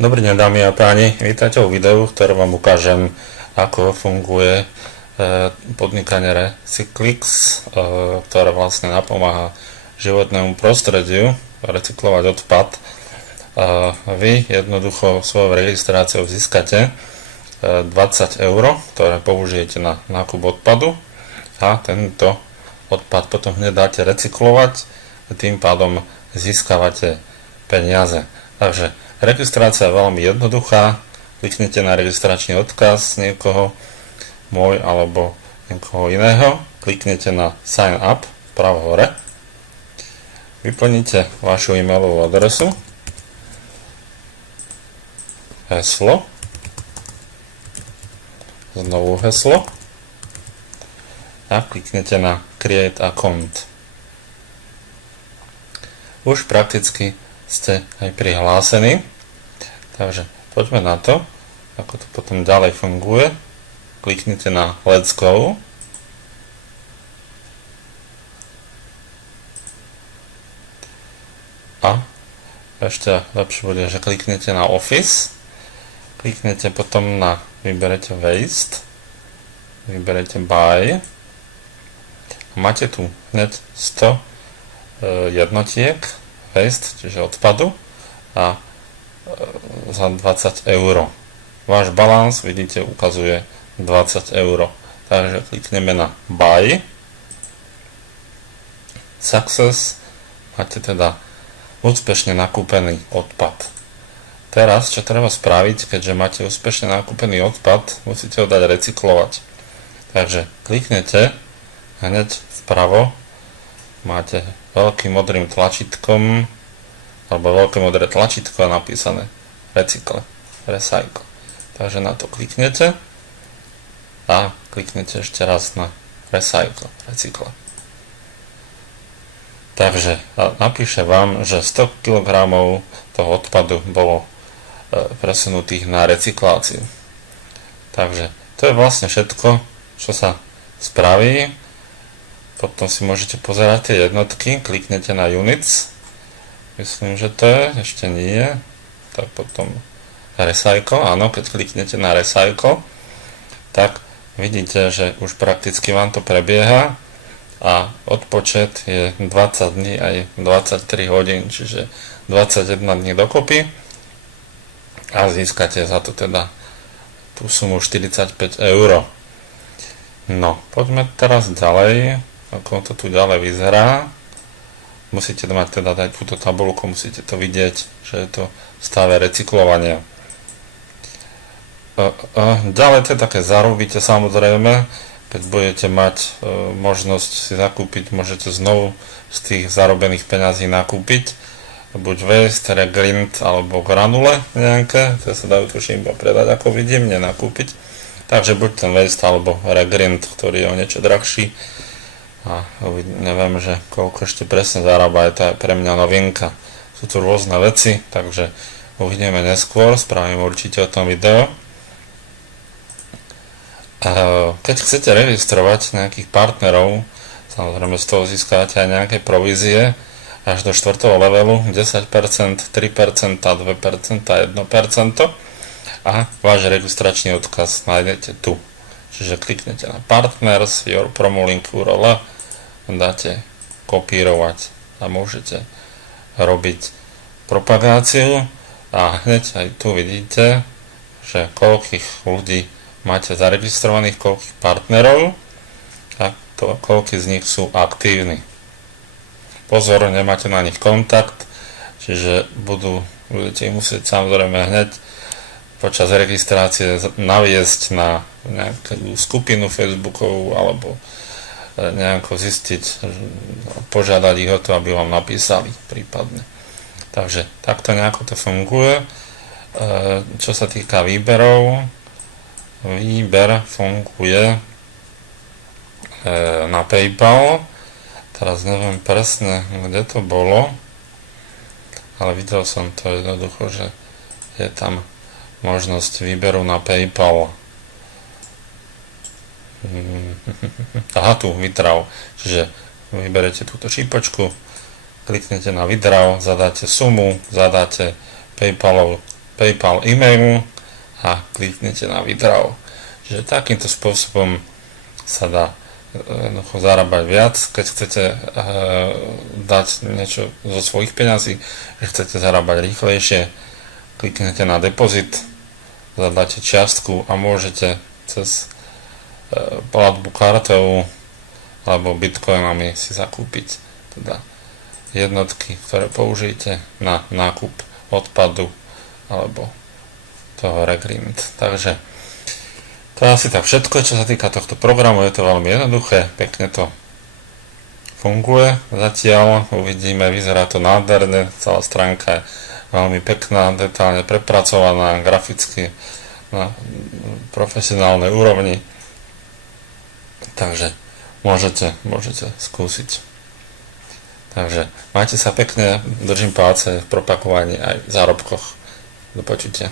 Dobrý deň, dámy a páni, vítajte vo videu, v ktorom vám ukážem, ako funguje podnikanie Recyclix, ktoré vlastne napomáha životnému prostrediu recyklovať odpad. Vy jednoducho svojou registráciou získate 20 €, ktoré použijete na nákup odpadu a tento odpad potom hneď dáte recyklovať a tým pádom získavate peniaze. Takže registrácia je veľmi jednoduchá, kliknete na registračný odkaz niekoho, môj alebo niekoho iného, kliknete na Sign Up vpravo hore, vyplníte vašu e-mailovú adresu, heslo, znovu heslo a kliknete na Create Account. Už prakticky ste aj prihlásení, takže poďme na to, ako to potom ďalej funguje. Kliknite na Let's Go a ešte lepšie bude, že kliknete na Office, kliknete potom na vyberete Waste, vyberete Buy a máte tu hneď 100 jednotiek waste, čiže odpadu a za 20 €. Váš balans, vidíte, ukazuje 20 €. Takže klikneme na Buy. Success. Máte teda úspešne nakúpený odpad. Teraz, čo treba spraviť, keďže máte úspešne nakúpený odpad, musíte ho dať recyklovať. Takže kliknete hneď vpravo, máte veľkým modrým tlačítkom alebo veľké modré tlačítko a napísané Recycle, Recycle. Takže na to kliknete a kliknete ešte raz na Recycle, Recycle. Takže napíše vám, že 100 kg toho odpadu bolo presunutých na recykláciu. Takže to je vlastne všetko, čo sa spraví. Potom si môžete pozerať tie jednotky, kliknete na Units, myslím, že to je, ešte nie, tak potom Recycle, áno, keď kliknete na Recycle, tak vidíte, že už prakticky vám to prebieha a odpočet je 20 dní aj 23 hodín, čiže 21 dní dokopy a získate za to teda tú sumu 45 €. No, poďme teraz ďalej. Ako to tu ďalej vyzerá. Musíte mať teda dať túto tabuľku, musíte to vidieť, že je to v stave recyklovania. Ďalej to je také zarobíte, samozrejme, keď budete mať možnosť si zakúpiť, môžete znovu z tých zarobených peňazí nakúpiť buď waste, regrint alebo granule nejaké, to sa dajú tuším iba predať, ako vidím, nenakúpiť. Takže buď ten waste alebo regrint, ktorý je o niečo drahší, a neviem, že koľko ešte presne zarába, je to aj pre mňa novinka. Sú tu rôzne veci, takže uvidíme neskôr, spravím určite o tom video. Keď chcete registrovať nejakých partnerov, samozrejme z toho získate aj nejaké provízie, až do 4. levelu 10%, 3%, 2% a 1% a váš registračný odkaz nájdete tu. Čiže kliknete na Partners, Your Promo Link URL, dáte kopírovať a môžete robiť propagáciu a hneď aj tu vidíte, že koľkých ľudí máte zaregistrovaných, koľkých partnerov a koľký z nich sú aktívni. Pozor, nemáte na nich kontakt, čiže budete ich musieť samozrejme hneď počas registrácie naviesť na nejakú skupinu Facebookovú alebo nejako zistiť, požiadať ich o to, aby vám napísali prípadne. Takže takto nejako to funguje. Čo sa týka výberov, výber funguje na PayPal. Teraz neviem presne, kde to bolo, ale videl som to jednoducho, že je tam možnosť výberu na PayPal. Aha, tu Withdraw, čiže vyberete túto šípočku, kliknete na Withdraw, zadáte sumu, zadáte PayPal e-mailu a kliknete na withdraw. Čiže takýmto spôsobom sa dá jednoducho zarábať viac, keď chcete dať niečo zo svojich peňazí, že chcete zarábať rýchlejšie, kliknete na depozit, zadáte čiastku a môžete cez platbu kartou alebo bitcoinami si zakúpiť teda jednotky, ktoré použijete na nákup odpadu alebo toho regrind. Takže to je asi tak všetko, čo sa týka tohto programu. Je to veľmi jednoduché, pekne to funguje zatiaľ, uvidíme, vyzerá to nádherne, celá stránka je veľmi pekná, detálne prepracovaná, graficky na profesionálnej úrovni, takže môžete skúsiť. Takže majte sa pekne, držím palce v propagovaní aj v zárobkoch. Do počutia.